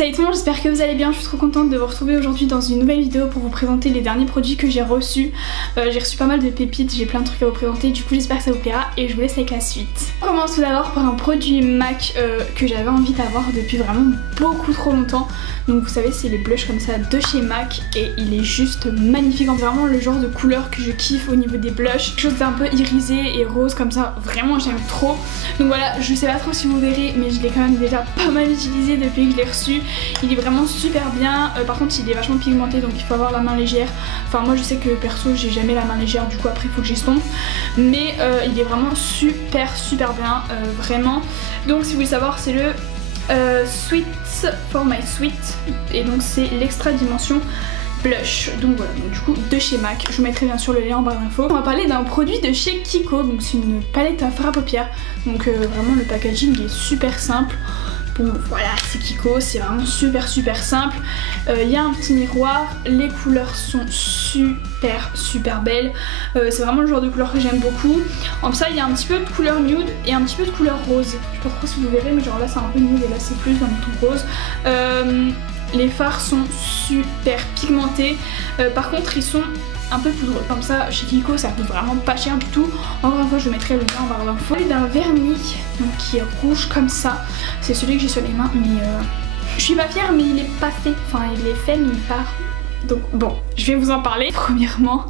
Salut tout le monde, j'espère que vous allez bien. Je suis trop contente de vous retrouver aujourd'hui dans une nouvelle vidéo pour vous présenter les derniers produits que j'ai reçus. J'ai reçu pas mal de pépites, j'ai plein de trucs à vous présenter, du coup j'espère que ça vous plaira et je vous laisse avec la suite. On commence tout d'abord par un produit MAC que j'avais envie d'avoir depuis vraiment beaucoup trop longtemps. Donc vous savez, c'est les blushs comme ça de chez MAC et il est juste magnifique. C'est vraiment le genre de couleur que je kiffe au niveau des blushs. Quelque chose d'un peu irisé et rose comme ça, vraiment j'aime trop. Donc voilà, je sais pas trop si vous verrez mais je l'ai quand même déjà pas mal utilisé depuis que je l'ai reçu. Il est vraiment super bien, par contre il est vachement pigmenté donc il faut avoir la main légère. Enfin moi je sais que perso j'ai jamais la main légère, du coup après il faut que j'estompe. Mais il est vraiment super bien, vraiment. Donc si vous voulez savoir, c'est le Sweet for my Sweet et donc c'est l'extra dimension blush. Donc voilà, donc du coup de chez MAC. Je vous mettrai bien sûr le lien en barre d'infos. On va parler d'un produit de chez Kiko, donc c'est une palette à fard à paupières. Donc vraiment le packaging est super simple. Bon voilà, c'est Kiko, c'est vraiment super simple. Il y a un petit miroir, les couleurs sont super belles. C'est vraiment le genre de couleur que j'aime beaucoup. En plus ça, il y a un petit peu de couleur nude et un petit peu de couleur rose. Je sais pas trop si vous verrez, mais genre là c'est un peu nude et là c'est plus dans le ton rose. Les fards sont super pigmentés. Par contre ils sont un peu poudreux, comme ça chez Kiko ça coûte vraiment pas cher du tout. Encore une fois je mettrai le lien en barre d'infos. D'un vernis donc, qui est rouge comme ça, c'est celui que j'ai sur les mains mais je suis pas fière mais il est pas fait, enfin il est fait mais il part. Donc bon, je vais vous en parler. Premièrement,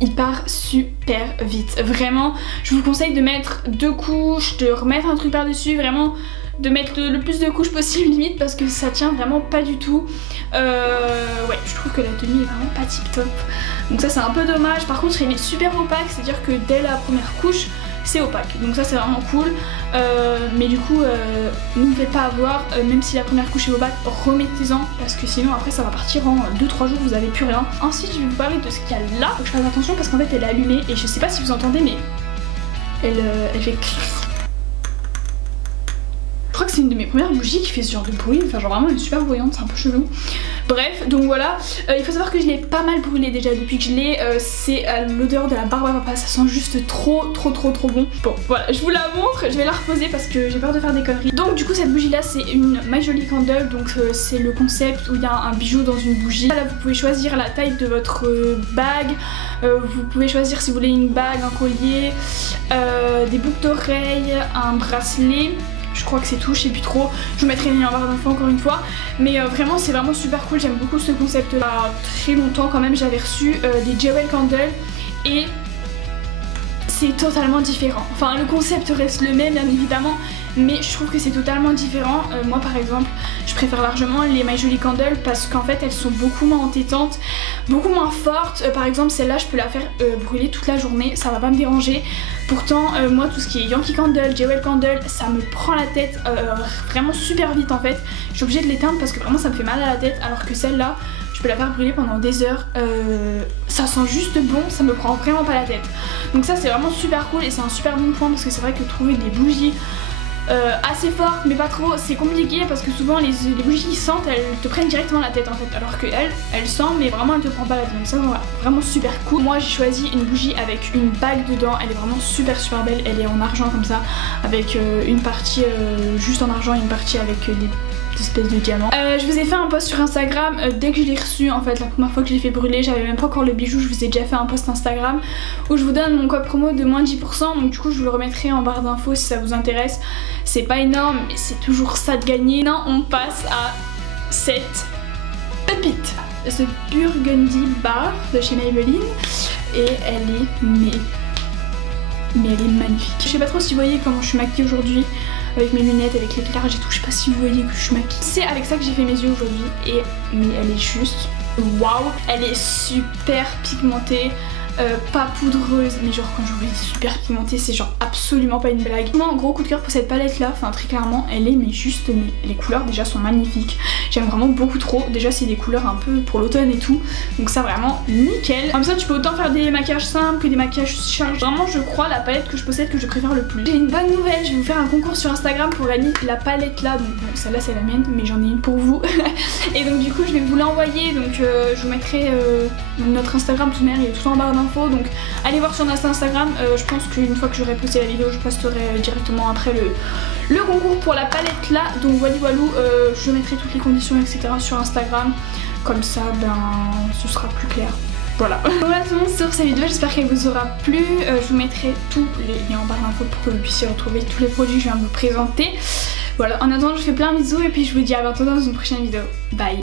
il part super vite, vraiment je vous conseille de mettre 2 couches, de remettre un truc par dessus, vraiment de mettre le plus de couches possible limite parce que ça tient vraiment pas du tout. Ouais, je trouve que la tenue est vraiment pas tip top. Donc ça c'est un peu dommage. Par contre il est super opaque, c'est à dire que dès la première couche c'est opaque. Donc ça c'est vraiment cool. Mais du coup ne vous faites pas avoir, même si la première couche est opaque, remettez-en parce que sinon après ça va partir en 2-3 jours, vous avez plus rien. Ensuite je vais vous parler de ce qu'il y a là. Faut que je fasse attention parce qu'en fait elle est allumée et je sais pas si vous entendez mais elle fait... Je crois que c'est une de mes premières bougies qui fait ce genre de bruit, enfin genre vraiment elle est super bruyante, c'est un peu chelou. Bref, donc voilà, il faut savoir que je l'ai pas mal brûlé déjà depuis que je l'ai, c'est l'odeur de la barbe à papa, ça sent juste trop bon. Bon voilà, je vous la montre, je vais la reposer parce que j'ai peur de faire des conneries. Donc du coup cette bougie là c'est une My Jolie Candle, donc c'est le concept où il y a un bijou dans une bougie. Là vous pouvez choisir la taille de votre bague, vous pouvez choisir si vous voulez une bague, un collier, des boucles d'oreilles, un bracelet. Je crois que c'est tout, je sais plus trop. Je vous mettrai les liens en barre d'infos encore une fois. Mais vraiment c'est vraiment super cool, j'aime beaucoup ce concept là. Très longtemps quand même j'avais reçu des Jewel Candle et c'est totalement différent. Enfin le concept reste le même bien évidemment, mais je trouve que c'est totalement différent. Moi par exemple je préfère largement les My Jolie Candle parce qu'en fait elles sont beaucoup moins entêtantes, beaucoup moins fortes. Par exemple celle-là je peux la faire brûler toute la journée, ça va pas me déranger. Pourtant moi tout ce qui est Yankee Candle, Jewel Candle, ça me prend la tête vraiment super vite en fait. Je suis obligée de l'éteindre parce que vraiment ça me fait mal à la tête, alors que celle-là je peux la faire brûler pendant des heures, ça sent juste bon, ça me prend vraiment pas la tête. Donc ça c'est vraiment super cool et c'est un super bon point parce que c'est vrai que trouver des bougies assez fortes mais pas trop c'est compliqué parce que souvent les bougies qui sentent elles te prennent directement la tête en fait, alors que elle sent mais vraiment elle te prend pas la tête. Donc ça voilà, vraiment super cool. Moi j'ai choisi une bougie avec une bague dedans, elle est vraiment super belle, elle est en argent comme ça avec une partie juste en argent et une partie avec des espèces de diamants. Je vous ai fait un post sur Instagram dès que je l'ai reçu en fait, la première fois que je l'ai fait brûler, j'avais même pas encore le bijou, je vous ai déjà fait un post Instagram où je vous donne mon code promo de moins 10%, donc du coup je vous le remettrai en barre d'infos si ça vous intéresse. C'est pas énorme mais c'est toujours ça de gagner. Maintenant on passe à cette pépite, ce Burgundy Bar de chez Maybelline et elle est mais elle est magnifique. Je sais pas trop si vous voyez comment je suis maquillée aujourd'hui avec mes lunettes, avec l'éclairage et tout, je sais pas si vous voyez que je suis maquillée. C'est avec ça que j'ai fait mes yeux aujourd'hui et mais elle est juste waouh, elle est super pigmentée. Pas poudreuse mais genre quand je vous dis super pigmentée c'est genre absolument pas une blague. Moi gros coup de cœur pour cette palette là, enfin très clairement elle est mais juste mais les couleurs déjà sont magnifiques, j'aime vraiment beaucoup trop. Déjà c'est des couleurs un peu pour l'automne et tout, donc ça vraiment nickel. Comme ça tu peux autant faire des maquillages simples que des maquillages chargés. Vraiment je crois la palette que je possède que je préfère le plus. J'ai une bonne nouvelle, je vais vous faire un concours sur Instagram pour gagner la palette là, donc bon, celle-là c'est la mienne mais j'en ai une pour vous. Et donc du coup je vais vous l'envoyer, donc je vous mettrai notre Instagram, tout il est tout en barre d'infos, donc allez voir sur notre Instagram. Je pense qu'une fois que j'aurai posté la vidéo je posterai directement après le concours pour la palette là. Donc voilà, je mettrai toutes les conditions etc sur Instagram, comme ça ben ce sera plus clair. Voilà. Voilà tout le monde sur cette vidéo, j'espère qu'elle vous aura plu. Je vous mettrai tous les liens en barre d'infos pour que vous puissiez retrouver tous les produits que je viens de vous présenter. Voilà, en attendant je vous fais plein de bisous et puis je vous dis à bientôt dans une prochaine vidéo. Bye.